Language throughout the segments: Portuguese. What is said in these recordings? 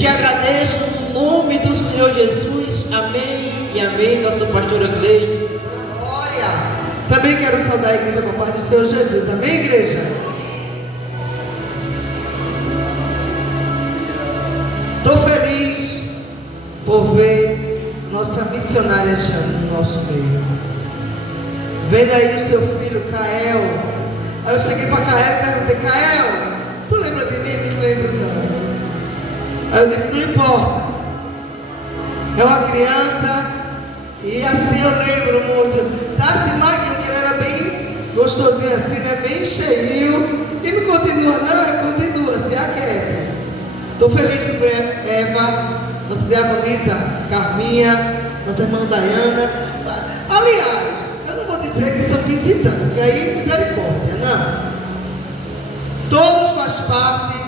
te agradeço no nome do Senhor Jesus. Amém e amém. Nossa pastora Cleide. Glória. Também quero saudar a igreja com a paz do Senhor Jesus. Amém, igreja? Estou feliz por ver nossa missionária Jane no nosso meio. Vendo aí o seu filho, Kael. Aí eu cheguei para Kael e perguntei: Kael, tu lembra de mim? Ele se lembra não. Aí eu disse: não importa. É uma criança. E assim eu lembro muito. Tá assim magrinho, que ele era bem gostosinho assim, né? Bem cheinho. E não continua não, continua, se aquieta. Estou feliz por ver Eva, nossa diaconisa Carminha, nossa irmã Dayana. Aliás, eu não vou dizer que são visitantes, porque aí misericórdia, não. Todos fazem parte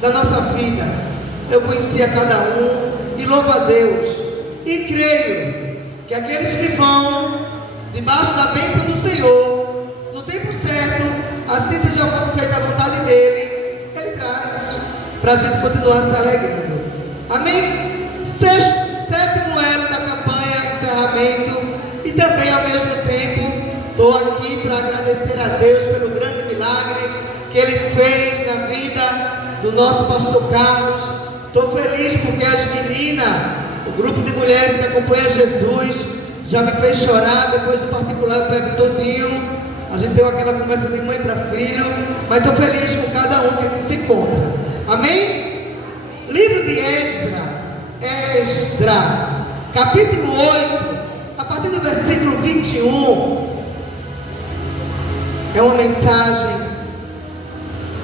da nossa vida. Eu conhecia cada um e louvo a Deus. E creio que aqueles que vão debaixo da bênção do Senhor, no tempo certo, assim seja feita a vontade dele, Ele traz para a gente continuar se alegrando. Amém? Sétimo elo da campanha, encerramento. E também ao mesmo tempo estou aqui para agradecer a Deus pelo grande milagre que Ele fez na vida do nosso pastor Carlos. Estou feliz porque as meninas, o grupo de mulheres que acompanha Jesus, já me fez chorar. Depois do particular eu pego todinho. A gente deu aquela conversa de mãe para filho. Mas estou feliz com cada um que aqui se encontra. Amém? Livro de Esdra, capítulo 8, a partir do versículo 21. É uma mensagem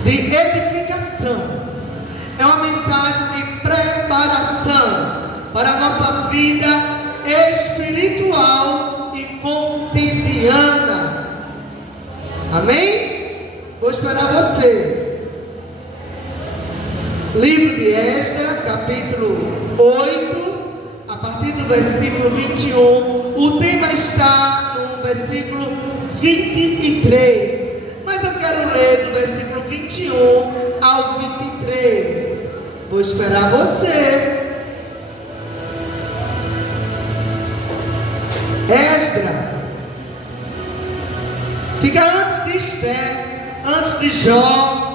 de edificação. É uma mensagem de preparação para a nossa vida espiritual e cotidiana. Amém? Vou esperar você. Livro de Esdra, capítulo 8, a partir do versículo 21. O tema está no versículo 23, mas eu quero ler do versículo 21 ao 23. Vou esperar você. Esdra fica antes de Esther, antes de Jó.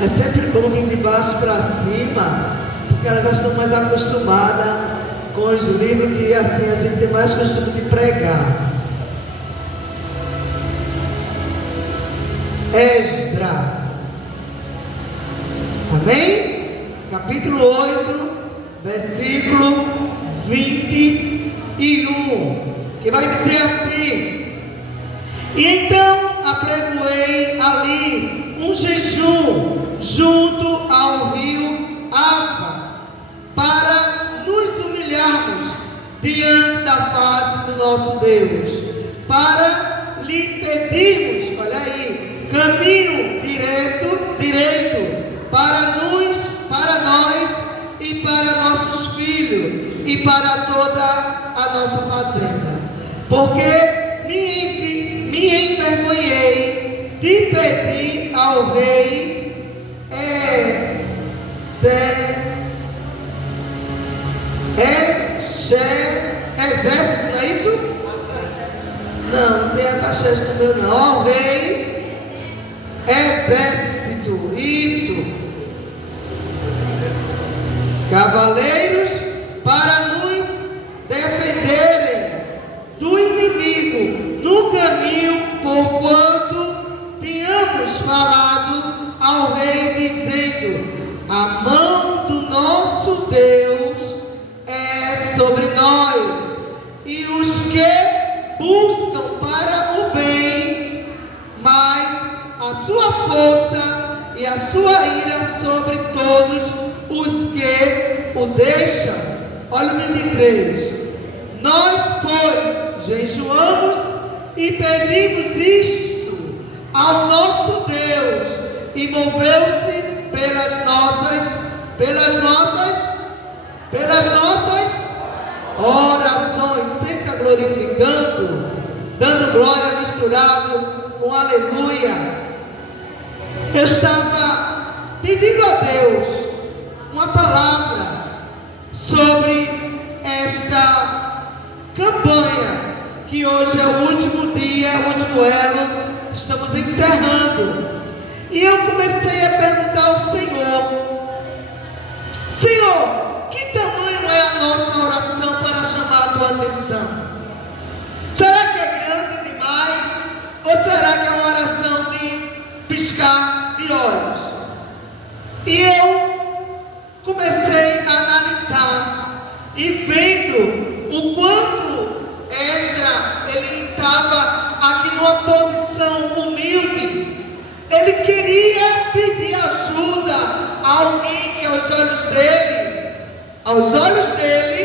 É sempre bom vir de baixo para cima, porque elas já estão mais acostumadas com os livros que assim a gente tem mais costume de pregar. Esdra. Amém? Capítulo 8, versículo 21, que vai dizer assim: e então apregoei ali um jejum junto ao rio Ava, para nos humilharmos diante da face do nosso Deus, para lhe pedirmos, olha aí, caminho direito para nós e para nossos filhos e para toda a nossa fazenda, porque me envergonhei de pedir ao rei exército, não é isso? Não tem Ataxés no meu não. Ao rei exército, isso, cavaleiros, para nos defenderem do inimigo no caminho, porquanto tínhamos falado ao rei, dizendo: a mão do nosso Deus é sobre nós, e os que buscam para o bem, mas a sua força e a sua ira sobre todos os que o deixam. Olha o 23. Nós, pois, jejuamos e pedimos isso ao nosso Deus, e moveu-se pelas nossas orações, sempre glorificando, dando glória misturado com aleluia. Eu estava pedindo a Deus uma palavra sobre esta campanha, que hoje é o último dia, o último elo, estamos encerrando. E eu comecei a perguntar ao Senhor, que tamanho é a nossa oração para chamar a tua atenção? Será que é grande demais? Ou será que é uma oração de piscar de olhos? E eu comecei a analisar e vendo o quanto Esdra, ele estava aqui numa posição humilde. Ele queria pedir ajuda a alguém que aos olhos dele,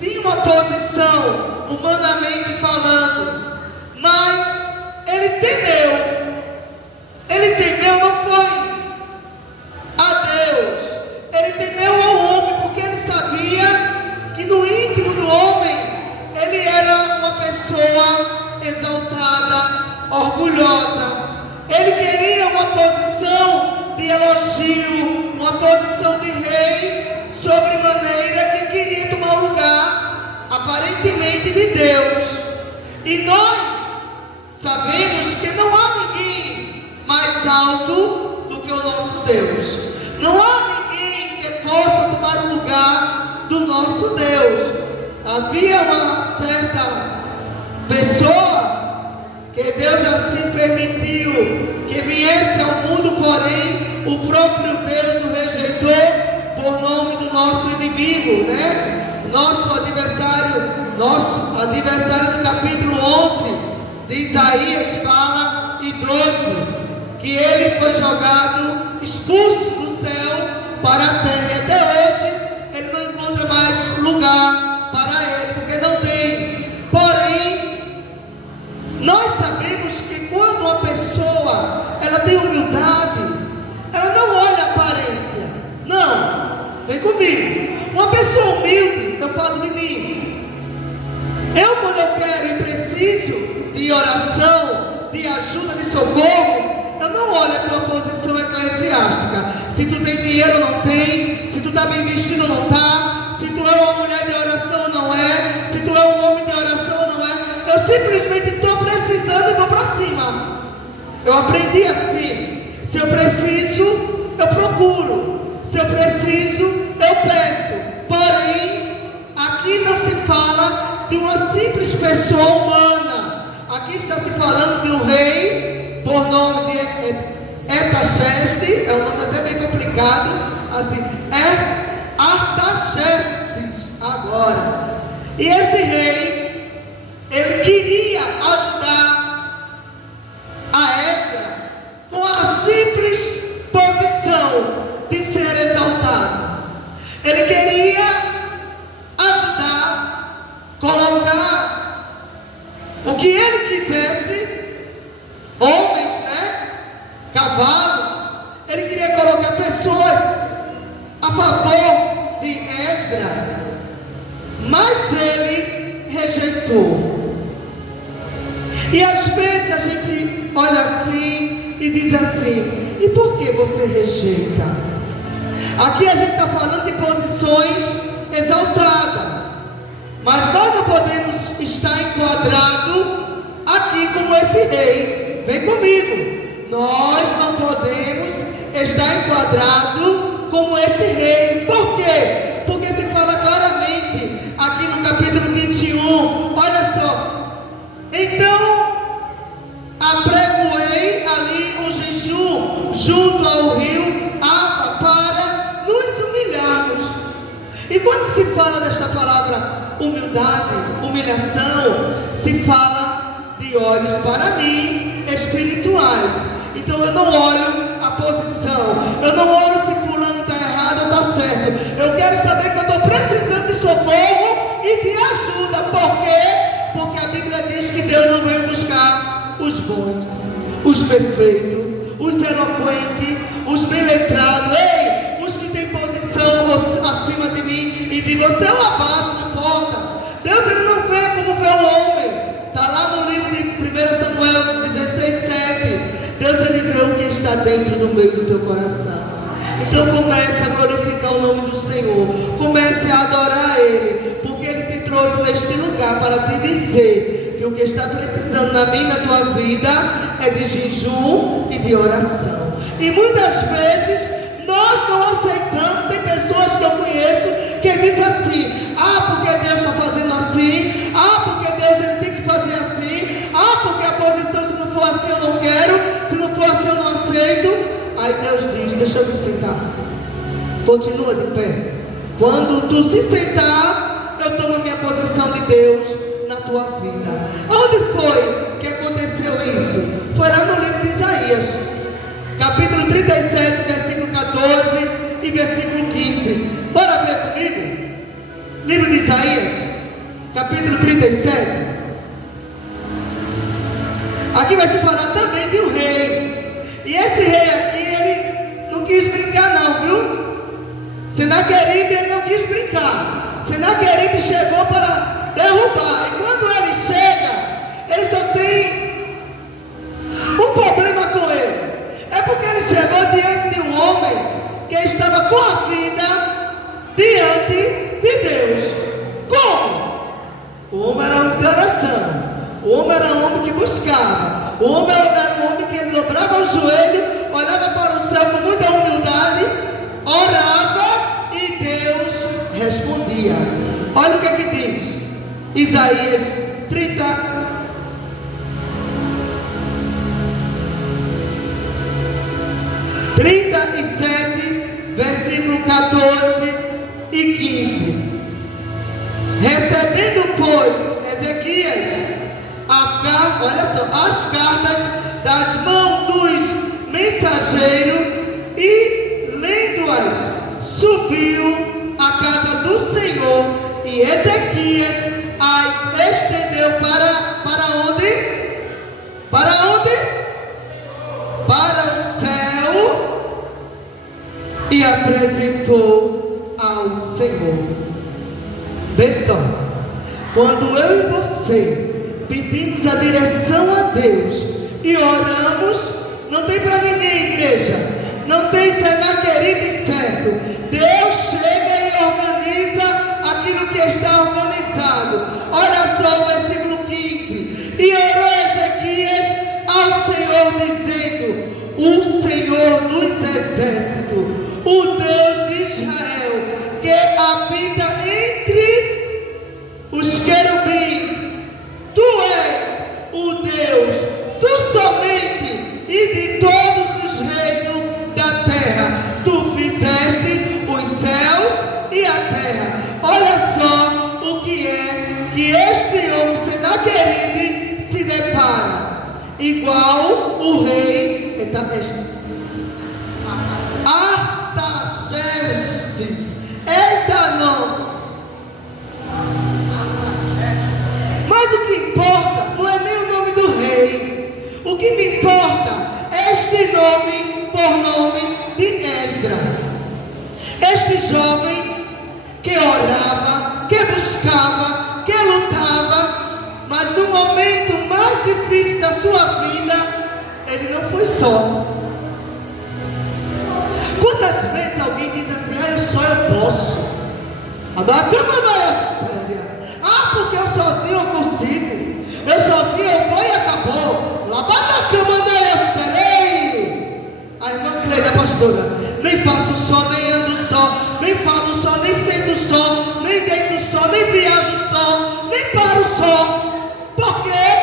tinha uma posição, humanamente falando, mas ele temeu. Ele temeu não foi a Deus, ele temeu ao homem, porque ele sabia que no íntimo do homem, ele era uma pessoa exaltada, orgulhosa. Ele queria uma posição de elogio, uma posição de rei, sobremaneira, que queria tomar o lugar, aparentemente, de Deus. E nós sabemos que não há ninguém mais alto do que o nosso Deus. Não há ninguém que possa tomar o lugar do nosso Deus. Havia uma certa pessoa que Deus assim permitiu que viesse ao mundo, porém o próprio Deus o rejeitou por nome do nosso inimigo, né? Nosso adversário no capítulo 11 de Isaías fala e 12, que ele foi jogado, expulso do céu para a terra, e até hoje ele não encontra mais lugar para ele, porque não tem. Porém, nós sabemos que quando uma pessoa, ela tem humildade, ela não olha a aparência. Não, vem comigo. Uma pessoa humilde, eu falo de mim. Quando eu quero e preciso de oração, de ajuda, de socorro, eu não olho a tua posição eclesiástica. Se tu tem dinheiro ou não tem, se tu está bem vestido ou não está, se tu é uma mulher de oração ou não é, se tu é um homem de oração ou não é. Eu simplesmente estou precisando e vou para cima. Eu aprendi assim. Se eu preciso, eu procuro. Se eu preciso, eu peço. Porém, aqui não se fala de uma simples pessoa humana. Aqui está se falando de um rei, por nome de Artaxerxes, é um nome até bem complicado, assim, é Artaxerxes agora. E esse rei, ele queria ajudar a Esdra com a simples posição de ser exaltado. Ele queria ajudar, colocar o que ele quisesse, homens, né? Cavalos. Ele queria colocar pessoas a favor de Esdra, mas ele rejeitou. E às vezes a gente olha assim e diz assim: e por que você rejeita? Aqui a gente está falando de posições exaltadas, mas nós não podemos estar enquadrado aqui como esse rei. Vem comigo. Nós não podemos estar enquadrado como esse rei. Por quê? Porque se fala claramente aqui no capítulo 21. Olha só. Então apregoei ali um jejum junto ao rio Ava para nos humilharmos. E quando se fala desta palavra humildade, humilhação, se fala de olhos para mim espirituais. Então eu não olho a posição, eu não olho se fulano está errado ou está certo. Eu quero saber que eu estou precisando de socorro e de ajuda. Por quê? Porque a Bíblia diz que Deus não veio buscar os bons, os perfeitos, os eloquentes, os bem letrados, os que têm posição acima de mim e de você ou abaixo, não importa. Deus, ele não vê como vê o homem. Está lá no livro de 1 Samuel 16:7. dentro do meio do teu coração. Então comece a glorificar o nome do Senhor. Comece a adorar Ele, porque Ele te trouxe neste lugar para te dizer que o que está precisando na minha e na tua vida é de jejum e de oração. E muitas vezes nós não aceitamos. Tem pessoas que eu conheço que dizem assim: ah, porque Deus está fazendo assim, ah, porque Deus ele tem que fazer assim, ah, porque a posição, se não for assim eu não quero, se não for assim eu não aceito. Aí Deus diz: deixa eu me sentar, continua de pé. Quando tu se sentar, eu tomo a minha posição de Deus na tua vida. Onde foi que aconteceu isso? Foi lá no livro de Isaías, capítulo 37, versículo 14 e versículo 15. Bora ver comigo? Livro de Isaías, capítulo 37. Aqui vai se falar também de um rei. E esse rei aqui, ele não quis brincar não, viu? Senaqueribe, ele não quis brincar. Senaqueribe chegou para derrubar. E quando ele chega, ele só tem um problema com ele. É porque ele chegou diante de um homem que estava com a vida diante de Deus. Como? O homem era um homem de oração. O homem era um homem que buscava. O homem era um homem que dobrava o joelho, olhava para o céu com muita humildade, orava e Deus respondia. Olha o que é que diz Isaías 37, versículo 14 e 15. Recebendo, pois, Ezequias olha só, as cartas das mãos dos mensageiros e lendo-as, subiu à casa do Senhor e Ezequias as estendeu para onde? Para onde? Para o céu e apresentou ao Senhor. Vê só, quando eu e você pedimos a direção a Deus e oramos, não tem para ninguém, igreja, não tem Senaqueribe certo. Deus chega e organiza aquilo que está organizado. Olha só o versículo 15: e orou Ezequias ao Senhor dizendo: o Senhor dos exércitos, o Deus de Israel, que habita entre os querubins, tu és o Deus, tu somente, e de todos os reinos da terra, tu fizeste os céus e a terra. Olha só o que é que este homem Senaqueribe se depara, igual o rei Artaxerxes. Eita, não! Mas o que importa não é nem o nome do rei. O que me importa é este nome por nome de Esdras. Este jovem que orava, que buscava, que lutava, mas no momento mais difícil da sua vida, ele não foi só. Quantas vezes alguém diz assim: ah, eu posso. A cama não é séria. Ah, porque eu sozinho eu consigo. Eu sozinho eu vou e acabou. Lavar da cama não é séria. A irmã Cleide, pastora: nem faço só, nem ando só, nem falo só, nem sento só, nem deito só, nem viajo só, nem paro só. Por quê?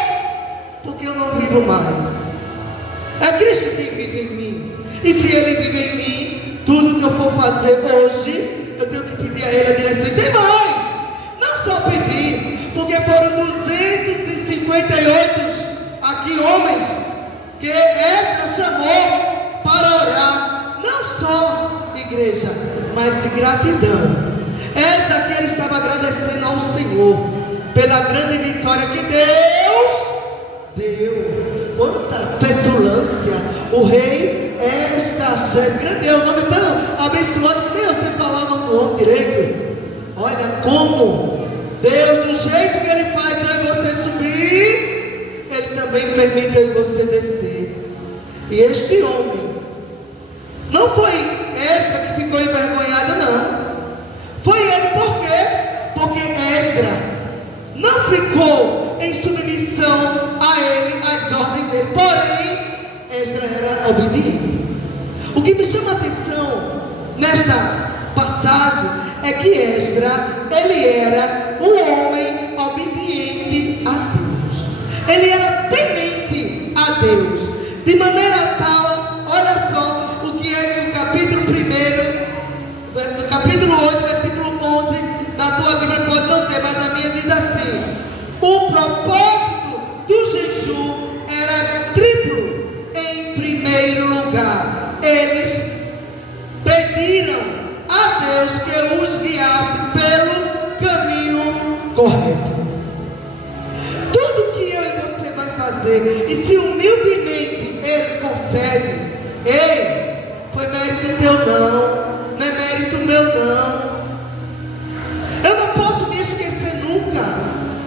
Porque eu não vivo mais. É Cristo quem vive em mim. E se Ele vive em mim, tudo que eu for fazer hoje, eu tenho que pedir a Ele a direção. E tem mais, não só pedir, porque foram 258 aqui homens que Esdras chamou para orar. Não só, igreja, mas de gratidão. Esdras aqui, ele estava agradecendo ao Senhor pela grande vitória que Deus deu. Quanta petulância! O rei Esdras, grande é o nome tão abençoado que nem você falar no nome direito. Olha como Deus, do jeito que Ele faz eu e você subir, Ele também permite eu e você descer. E este homem Não foi Esdra que ficou envergonhado, não. Foi ele, por quê? Porque Esdra não ficou em submissão a ele, às ordens dele. Porém, Esdra era obediente. O que me chama a atenção nesta passagem é que Esdra, ele era um homem obediente a Deus. Ele era temente a Deus. De maneira tal, olha só o que é que o capítulo 1, no capítulo 8, versículo 11, na tua Bíblia pode não ter, mas na minha diz assim: o propósito do jejum era triplo. Em primeiro lugar, eles pediram a Deus que os guiasse pelo caminho correto. Tudo que eu e você vai fazer, e se humildemente Ele concede, ei, foi mérito teu não, não é mérito meu não. Eu não posso me esquecer nunca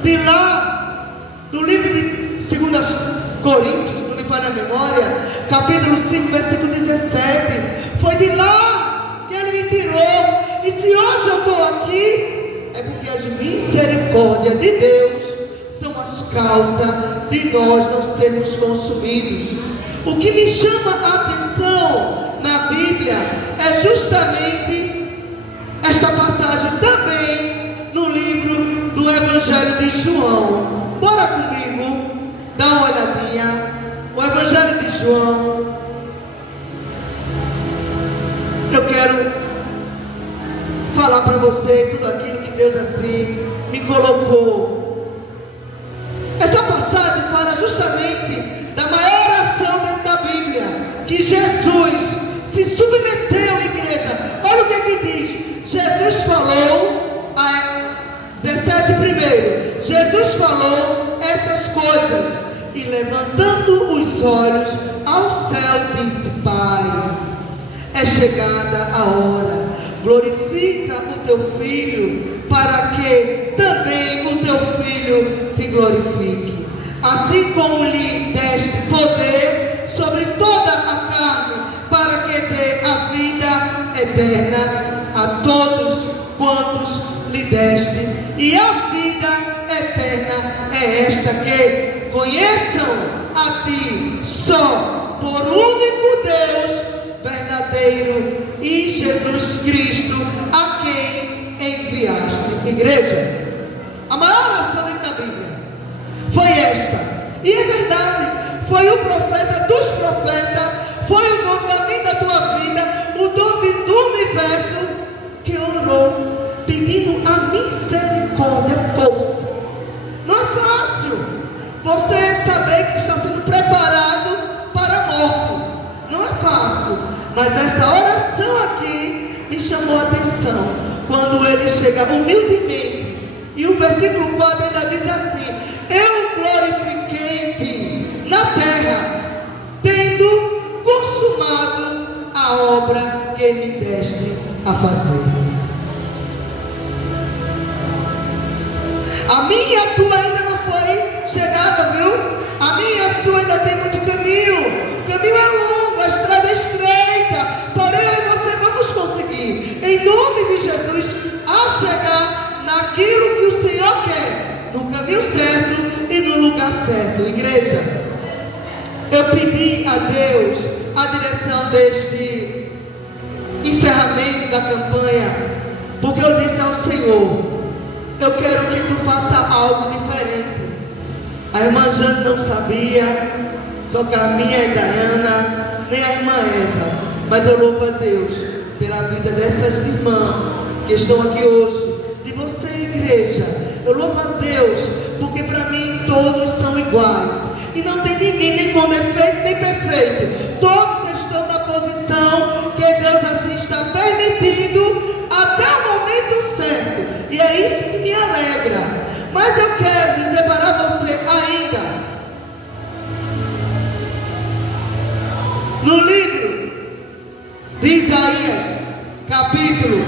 de lá, do livro de 2 Coríntios, não me falha a memória, capítulo 5, versículo 17, foi de lá que Ele me tirou. E se hoje eu estou aqui, é porque as misericórdias de Deus são as causas de nós não sermos consumidos. O que me chama a atenção na Bíblia é justamente esta passagem também no livro do Evangelho de João. Bora comigo dar uma olhadinha. O Evangelho de João. Eu quero falar para você tudo aquilo que Deus assim me colocou. Essa passagem fala justamente da maior ação dentro da Bíblia, que Jesus se submeteu à igreja. Olha o que aqui diz. Jesus falou, 17 primeiro, Jesus falou essas coisas e levantando os olhos ao céu disse: Pai, é chegada a hora, glorifica o teu filho, para que também o teu filho te glorifique, assim como lhe deste poder sobre toda a carne, para que dê a vida eterna a todos quantos lhe deste. E a vida eterna é esta, que conheçam a ti só, por único Deus verdadeiro, e Jesus Cristo, a quem enviaste. Igreja, a maior ação dentro da Bíblia foi esta, e é verdade, foi o profeta dos profetas, foi o dono da minha e da tua vida, o dono do universo, que orou pedindo a misericórdia, força. Não é fácil você saber que está sendo preparado para a morte, não é fácil, mas essa oração aqui me chamou a atenção, quando ele chega humildemente, e o versículo 4 ainda diz assim: eu glorifiquei-te na terra, tendo consumado a obra que me deste a fazer. A minha e a tua ainda não foi chegada, viu? A minha e a sua ainda tem muito caminho. O caminho é longo, a estrada é estreita, porém eu e você vamos conseguir, em nome de Jesus, a chegar naquilo que o Senhor quer, no caminho certo e no lugar certo. Igreja, eu pedi a Deus a direção deste encerramento da campanha, porque eu disse ao Senhor: eu quero que tu faça algo diferente. A irmã Jane não sabia, só que a minha e Dayana, nem a irmã Eva, mas eu louvo a Deus pela vida dessas irmãs que estão aqui hoje, de você, igreja. Eu louvo a Deus, porque para mim todos são iguais, e não tem ninguém nem com defeito nem perfeito. Todos estão na posição que Deus assim está permitindo até o momento certo, e é isso que me alegra. Mas eu quero dizer para você ainda, no livro de Isaías, capítulo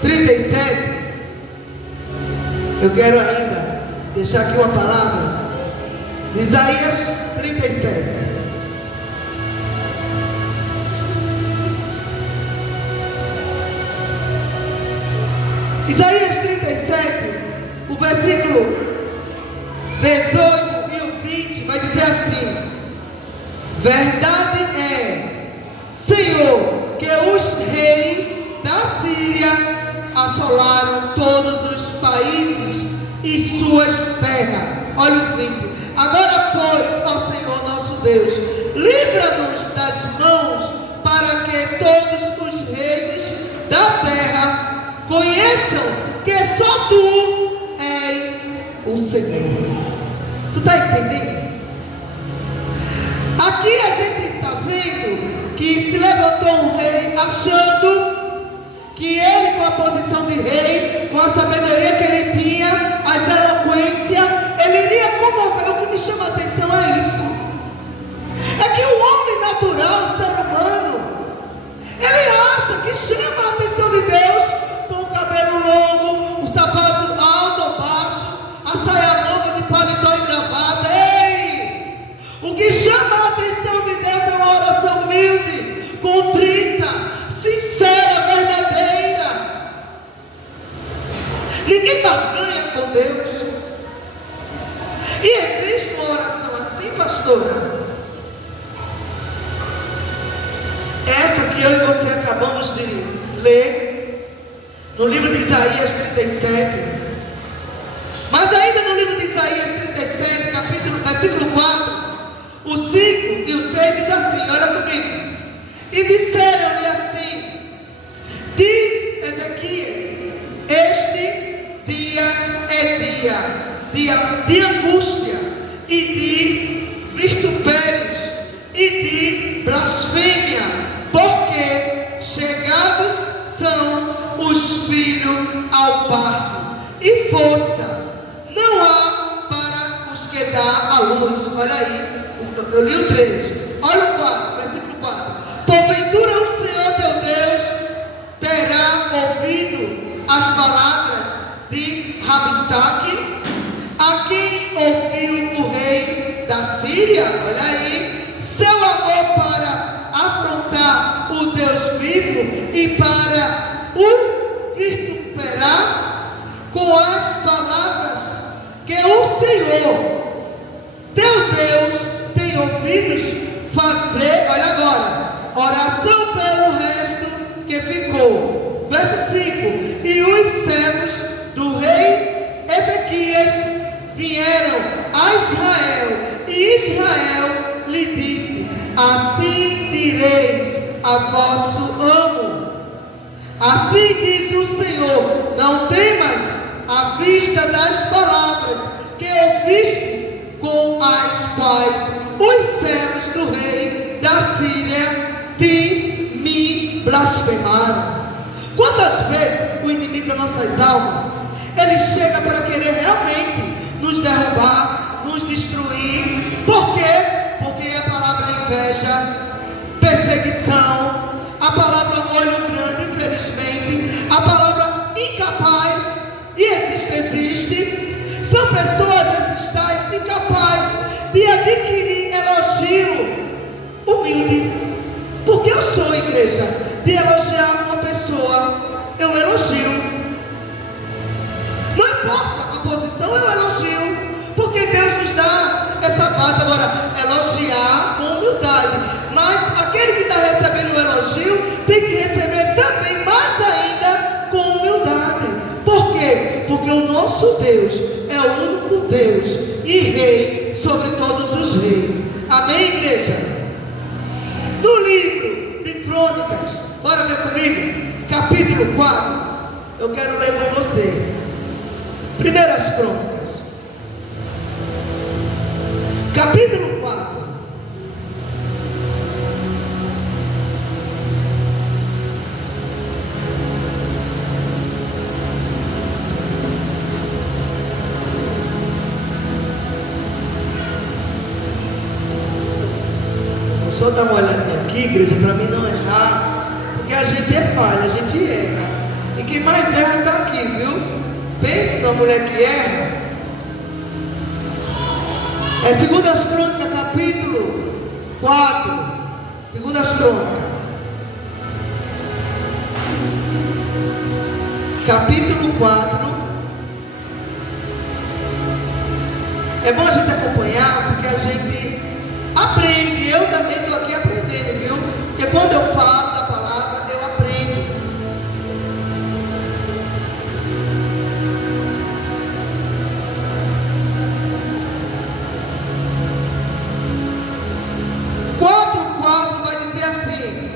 37, eu quero ainda deixar aqui uma palavra, de Isaías 37. Isaías 37, o versículo 18 e o 20 vai dizer assim: verdade é, Senhor, que os reis da Síria assolaram todos os países e suas terras. Olha o 20. Agora, pois, ó Senhor nosso Deus, livra-nos das mãos, para que todos os reis da terra conheçam que só tu és o Senhor. Tu está entendendo? Aqui a gente está vendo que se levantou um rei achando que ele, com a posição de rei, com a sabedoria que ele tinha, as eloquências, ele iria comover. O que me chama a atenção é isso. É que o homem natural, o ser humano, ele acha que chama a atenção de Deus com o cabelo longo, o sapato alto ou baixo, a saia longa de paletó e gravata. Ei! O que chama a atenção de Deus é uma oração humilde, contrita, sincera, verdadeira. Ninguém barganha com Deus. E existe uma oração assim, pastora? Essa que eu e você acabamos de ler no livro de Isaías 37. Mas ainda no livro de Isaías 37, versículo 4, o 5 e o 6 diz assim, olha comigo. E disseram-lhe assim: diz Ezequias, este dia é dia de angústia e de vitupérios e de blasfêmia, porque chegados são os filhos ao parto, e força não há para os que dá a luz. Olha aí, eu li o 3, olha o 4, versículo 4. Porventura o Senhor teu Deus terá ouvido as palavras de Rabsaque, a quem ouviu o rei da Síria? Olha aí, seu amor para afrontar o Deus vivo e para o vituperar com as palavras que o Senhor teu Deus tem ouvidos fazer. Olha agora, oração pelo resto que ficou. Verso 5: e os servos do rei Ezequias vieram a Israel, e Israel lhe disse: assim direis a vosso amo, assim diz o Senhor, não temas à vista das palavras que ouvistes, com as quais os servos do rei da Síria me blasfemaram. Quantas vezes o inimigo das nossas almas, ele chega para querer realmente nos derrubar, nos destruir. Por quê? Porque a palavra inveja, perseguição, a palavra olho grande, infelizmente, a palavra incapaz, e existe, são pessoas esses tais incapazes de adquirir elogio humilde. Porque eu sou, igreja, de elogiar uma pessoa, eu elogio. Não importa a posição, eu elogio, porque Deus nos dá essa base. Agora, elogiar com humildade, mas aquele que está recebendo o elogio tem que receber também mais ainda com humildade. Por quê? Porque o nosso Deus é o único Deus e Rei sobre todos os reis. Amém, igreja? No livro de Crônicas, bora ver comigo, capítulo 4, eu quero ler com você. Primeiras Crônicas, capítulo 4. Só dar uma olhadinha aqui, igreja, para mim não errar, porque a gente é falha, a gente erra, e quem mais erra está aqui, viu? Pense na mulher que erra. É Segundas Crônicas, capítulo 4. Segundas Crônicas. capítulo 4. É bom a gente acompanhar, porque a gente aprende. Eu também estou aqui aprendendo, viu? Porque quando eu falo da palavra, eu aprendo. Quatro vai dizer assim: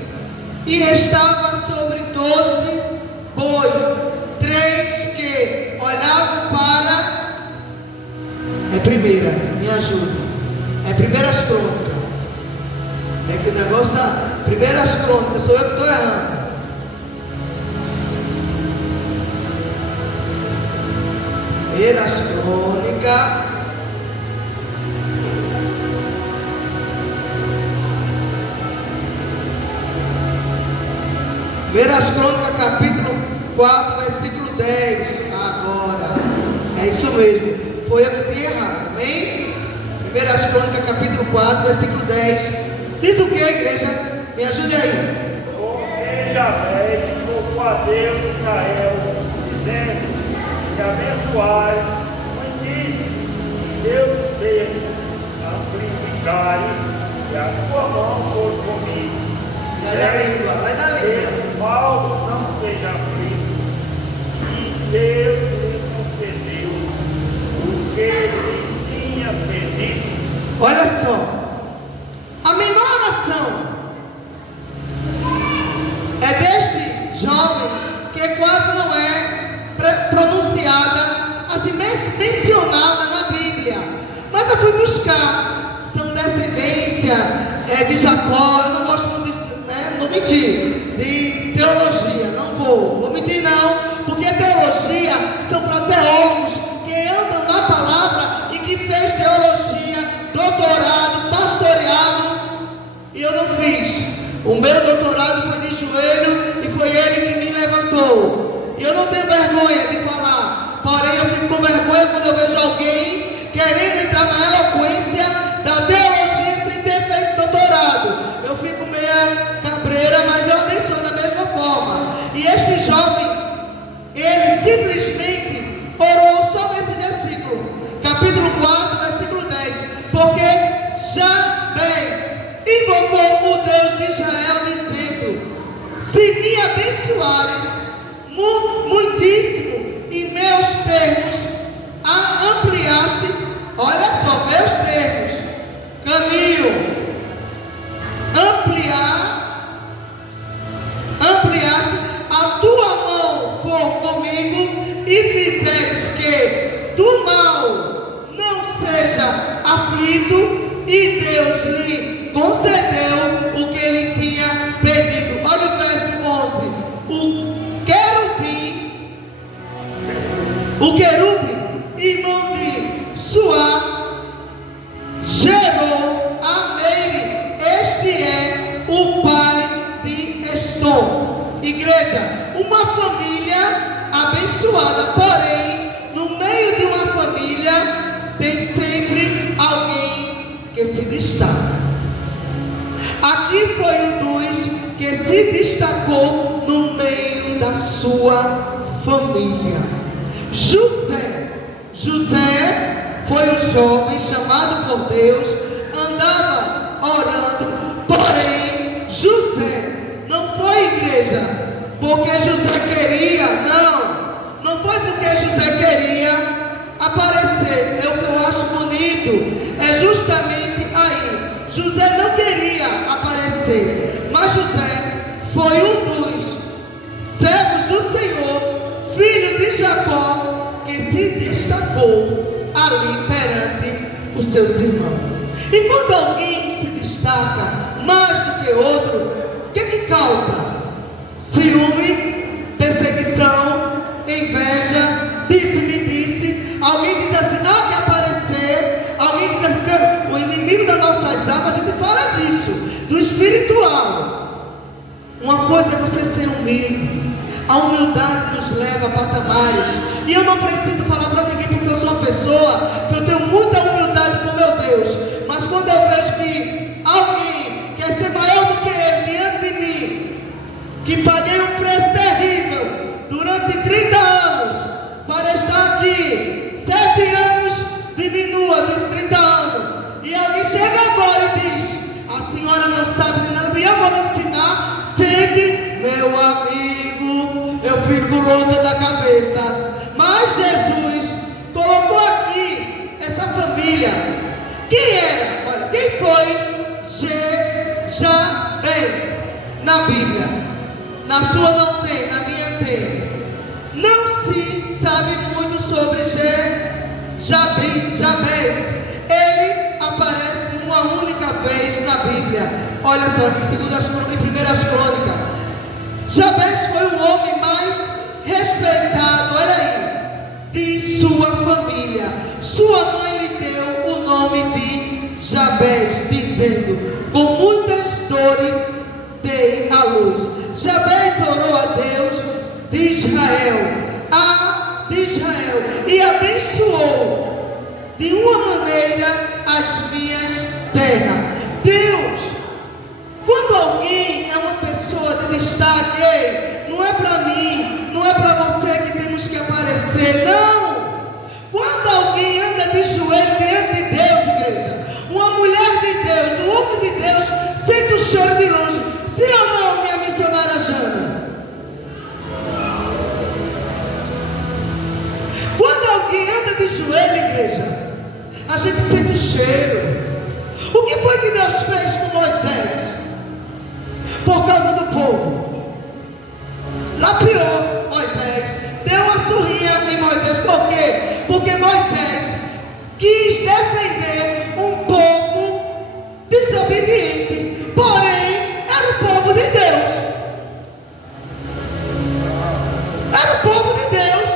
e estava sobre 12 bois, 3 que olhavam para... É primeira, me ajuda. É Primeiras Crônicas. É que o negócio está... Primeiras Crônicas, sou eu que estou errando. Primeiras Crônicas. Primeiras Crônicas, capítulo 4, versículo 10. Agora. É isso mesmo. Foi eu que tinha errado, amém? Primeiras Crônicas, capítulo 4, versículo 10. Diz o que, igreja? Me ajude aí. Porque Javé invocou a Deus de Israel, dizendo: que abençoares muitíssimo, e Deus fez amplificares, e a tua mão foi comigo. Vai dar língua, vai dar língua. O mal não seja aflito, e Deus lhe concedeu o que ele tinha pedido. Olha só, a menor oração é deste jovem que quase não é pronunciada, assim, mencionada na Bíblia. Mas eu fui buscar, são descendência de Jacó. Eu não gosto muito não vou mentir, de teologia, não vou mentir não, porque teologia são para teólogos que andam na palavra e que fez teologia, doutorado, pastoreado, e eu não fiz. O meu doutorado foi de joelho e foi ele que me levantou. E eu não tenho vergonha de falar, porém eu fico com vergonha quando eu vejo alguém querendo entrar na eloquência da teologia sem ter feito doutorado. Eu fico meia cabreira, mas eu abençoo da mesma forma. E este jovem, ele simplesmente orou só nesse versículo, capítulo 4, versículo 10, porque Jabez invocou o Deus de Israel, dizendo: se me abençoares muitíssimo e meus termos ampliaste, olha só, meus termos, caminho, ampliaste, a tua mão for comigo e fizeres que do mal não seja aflito, e Deus lhe concedeu o que ele tinha pedido. Olha o verso 11. O querube, irmão de Suá, gerou a Meire. Este é o pai de Estom. Igreja, uma família abençoada, porém, no meio de uma família tem sempre alguém que se destaca. Aqui foi um dos que se destacou no meio da sua família. José foi um jovem chamado por Deus, andava orando, porém José não foi igreja porque José queria, não foi porque José queria aparecer. É o que eu acho bonito, é justamente aí. José não queria aparecer, mas José foi um dos servos do Senhor, filho de Jacó, que se destacou ali perante os seus irmãos. E quando alguém se destaca mais do que outro, o que causa? Ciúme, perseguição, inveja, disse-me-disse. Alguém diz assim, que aparecer. Alguém diz assim, porque o inimigo das nossas almas, a gente fala disso, do espiritual. Uma coisa é você ser humilde. A humildade nos leva a patamares. E eu não preciso falar para ninguém, porque eu sou uma pessoa que eu tenho muita humildade com meu Deus. Mas quando eu vejo que alguém quer ser maior do que ele diante de mim, que paguei um preço terrível durante 30 Gente, meu amigo, eu fico louca da cabeça. Mas Jesus colocou aqui essa família. Quem era? Olha, quem foi Jabez na Bíblia? Na sua não tem, na minha tem. Não se sabe muito sobre Jabez. Ele aparece uma única vez na Bíblia. Olha só, em Primeiras Crônicas. Jabez foi o homem mais respeitado, olha aí, de sua família. Sua mãe lhe deu o nome de Jabez, dizendo: com muitas dores dei à luz. Jabez orou a Deus de Israel, e abençoou de uma maneira as minhas terras. Deus, quando alguém é uma pessoa de destaque, ei, não é para mim, não é para você que temos que aparecer, não. Quando alguém anda de joelho diante de Deus, igreja, uma mulher de Deus, um homem de Deus, sente o cheiro de longe. Sim ou não, minha missionária Jana? Quando alguém anda de joelho, igreja, a gente sente o cheiro. O que foi que Deus fez com Moisés? Por causa do povo. Lapiou Moisés, deu uma surrinha em Moisés. Por quê? Porque Moisés quis defender um povo desobediente, porém era o povo de Deus. Era o povo de Deus,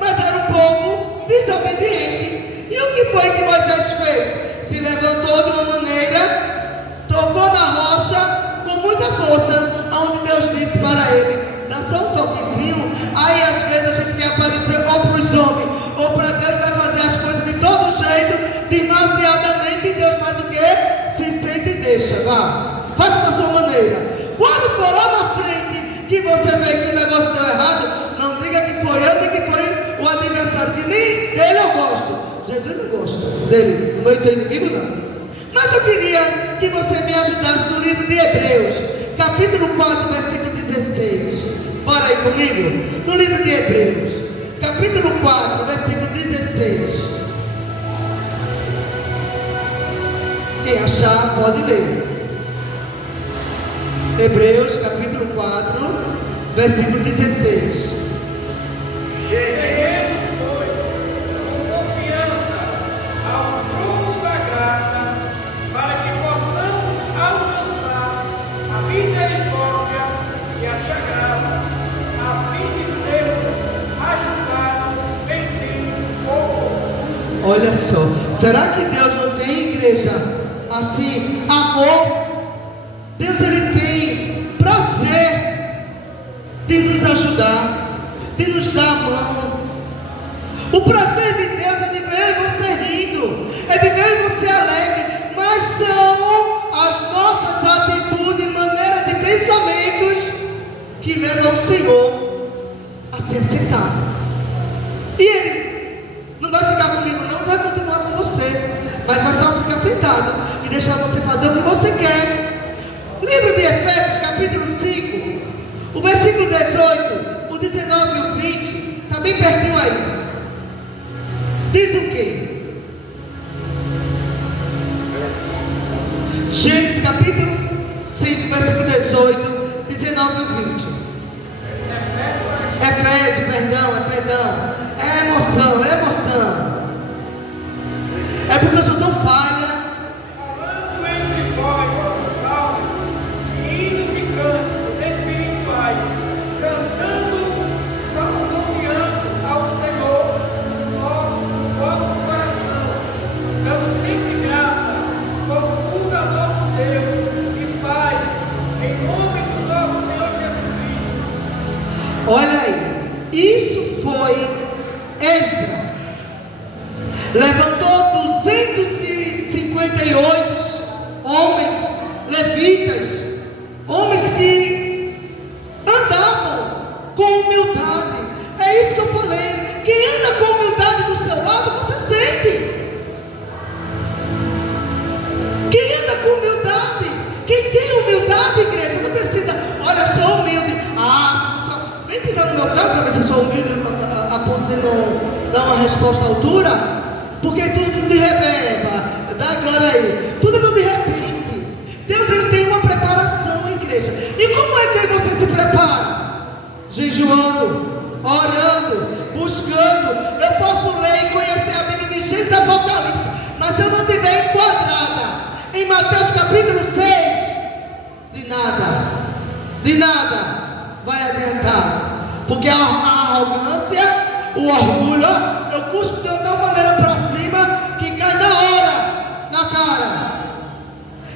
mas era um povo desobediente. E o que foi que Moisés fez? Se levantou de uma maneira, tocou na rocha com muita força, onde Deus disse para ele: dá só um toquezinho. Aí às vezes a gente quer aparecer ou para os homens ou para Deus, vai fazer as coisas de todo jeito, demasiadamente, e Deus faz o quê? Se sente e deixa. Vá, faça da sua maneira. Quando for lá na frente que você vê que o negócio deu errado, não diga que foi eu, nem que foi o adversário, que nem dele eu gosto. Jesus não gosta dele, não foi teu inimigo não. Mas eu queria que você me ajudasse no livro de Hebreus, capítulo 4, versículo 16. Bora aí comigo? No livro de Hebreus, capítulo 4, versículo 16. Quem achar, pode ler. Hebreus, capítulo 4, versículo 16. Cheguemos, pois, com confiança ao trono da graça, para que possamos alcançar a misericórdia e achar graça, a fim de sermos ajudados em tempo oportuno. Olha só, será que Deus não tem, igreja, assim, amor? Deus, ele tem prazer de nos ajudar, de nos dar a mão. O prazer de Deus é de ver você rindo, é de ver você alegre, mas são as nossas atitudes, maneiras e pensamentos que levam o Senhor a se assentar. E Ele não vai ficar comigo não, vai continuar com você, mas vai só ficar sentado e deixar você fazer o que você quer. Livro de Efésios, capítulo 5, o versículo 18, o 19 e o 20, está bem pertinho aí. Diz o quê? Gênesis, capítulo 5, versículo 18, 19 e 20. Efésios, perdão. É emoção. É porque eu sou tão falha. Falando entre vós, salmos e hinos de cantos espirituais, cantando, salmodiando ao Senhor, vosso coração, dando sempre graça, por tudo a nosso Deus e Pai, em nome do nosso Senhor Jesus Cristo. Olha aí, isso foi Esdras. Levantou 258 homens levitas, homens que andavam com humildade. É isso que eu falei. Quem anda com humildade do seu lado, você sente. Quem anda com humildade, quem tem humildade, igreja, não precisa, olha, eu sou resposta à altura, porque tudo de repente, dá glória aí, tudo de repente. Deus, ele tem uma preparação, igreja. E como é que você se prepara? Jejuando, orando, buscando. Eu posso ler e conhecer a Bíblia de Gênesis e Apocalipse, mas se eu não estiver enquadrada em Mateus capítulo 6, de nada vai adiantar, porque a arrogância, o orgulho, eu cuspo de tal maneira para cima que cai na hora, na cara.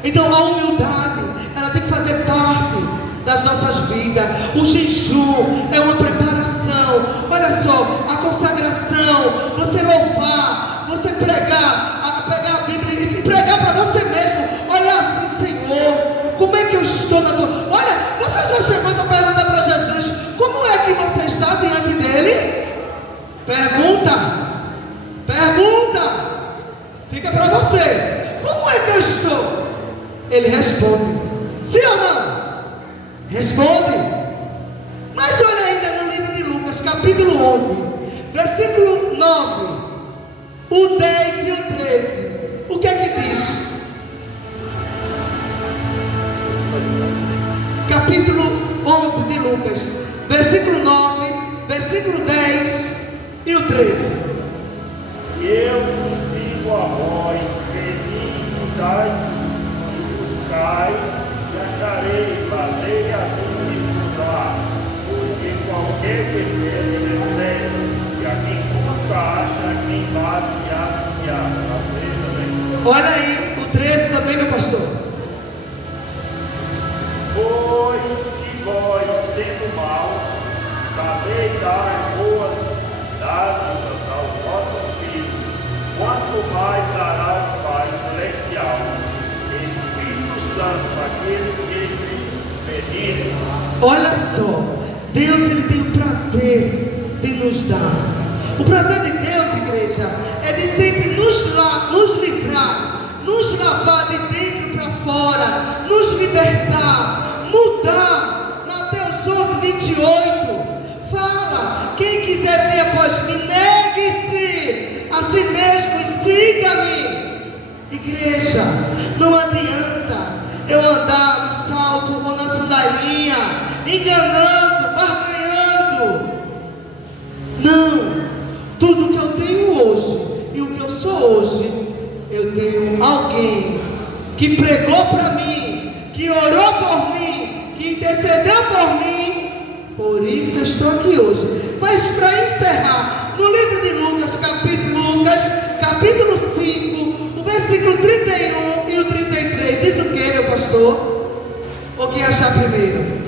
Então a humildade, ela tem que fazer parte das nossas vidas. O jejum é uma preparação. Olha só, a consagração, você louvar, você pregar, pegar a Bíblia e pregar para você mesmo. Olha assim, Senhor, como é que eu estou na tua... Olha, você já chegou a perguntar para Jesus, como é que você está diante dele? Pergunta. Fica para você. Como é que eu estou? Ele responde. Sim ou não? Responde. Mas olha ainda no livro de Lucas, capítulo 11, versículo 9, o 10 e o 13. O que é que diz? Capítulo 11 de Lucas, versículo 9, versículo 10 e o 13. Eu vos digo a vós, veni, mudais e buscai, e achareis, batei a discipular, porque qualquer que pede recebe, e a quem busca acha, a quem bate e abre-se abre. Olha aí, o 13 também, meu pastor. Pois se vós, sendo maus, sabeis dar boas dádivas aos vossos filhos, quanto mais dará o Pai Celestial, Espírito Santo, àqueles que lhe pedirem. Olha só, Deus, ele tem o prazer de nos dar. O prazer de Deus, igreja, é de sempre nos livrar, nos lavar de dentro para fora, nos libertar, mudar. Mateus 11, 28 fala: quem quiser vir após mim, negue-se a si mesmo e siga-me. Igreja, não adianta eu andar no salto ou na sandalinha, enganando, barganhando. Não, tudo que eu tenho hoje e o que eu sou hoje, eu tenho alguém que pregou para mim, que orou por mim, que intercedeu por mim. Por isso eu estou aqui hoje. Mas para encerrar, no livro de Lucas, capítulo 5, o versículo 31 e o 33, diz o que, meu pastor? O que achar primeiro?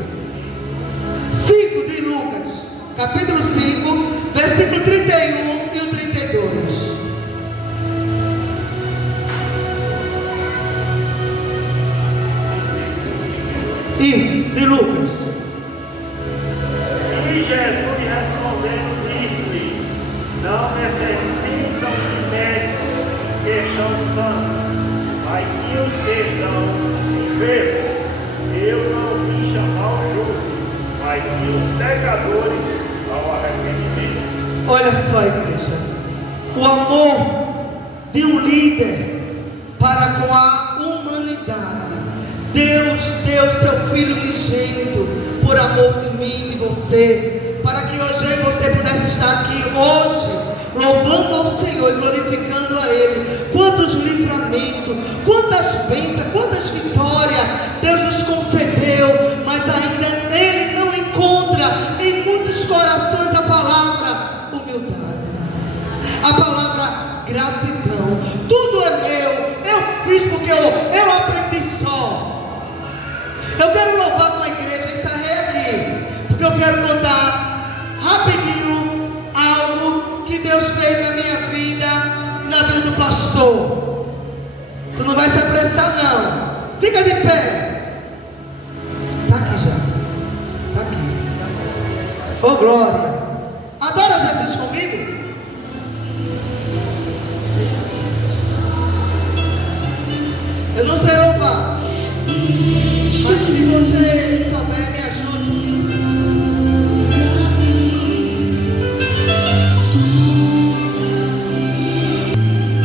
5 de Lucas, capítulo 5, versículo 31 e o 32. Isso, de Lucas. E Jesus respondendo disse-lhe: não necessitam de médico os que estão santos, mas sim os que estão enfermos. Eu não vim chamar o justo, mas sim os pecadores ao arrependimento. Olha só, igreja, o amor de um líder para com a humanidade. Deus deu seu Filho unigênito por amor de mim e de você, para que hoje eu e você pudesse estar aqui hoje, louvando ao Senhor e glorificando a Ele. Quantos livramentos, quantas bênçãos, quantas vitórias Deus nos concedeu, mas ainda Ele não encontra em muitos corações a palavra humildade, a palavra gratidão. Tudo é meu, eu fiz porque eu aprendi só. Eu quero louvar com a igreja e encerrei aqui, porque eu quero contar rapidinho algo que Deus fez na minha vida e na vida do pastor. Tu não vai se apressar não, fica de pé. Está aqui já, está aqui. Oh glória, adora Jesus comigo? Eu não sei louvar, mas se você só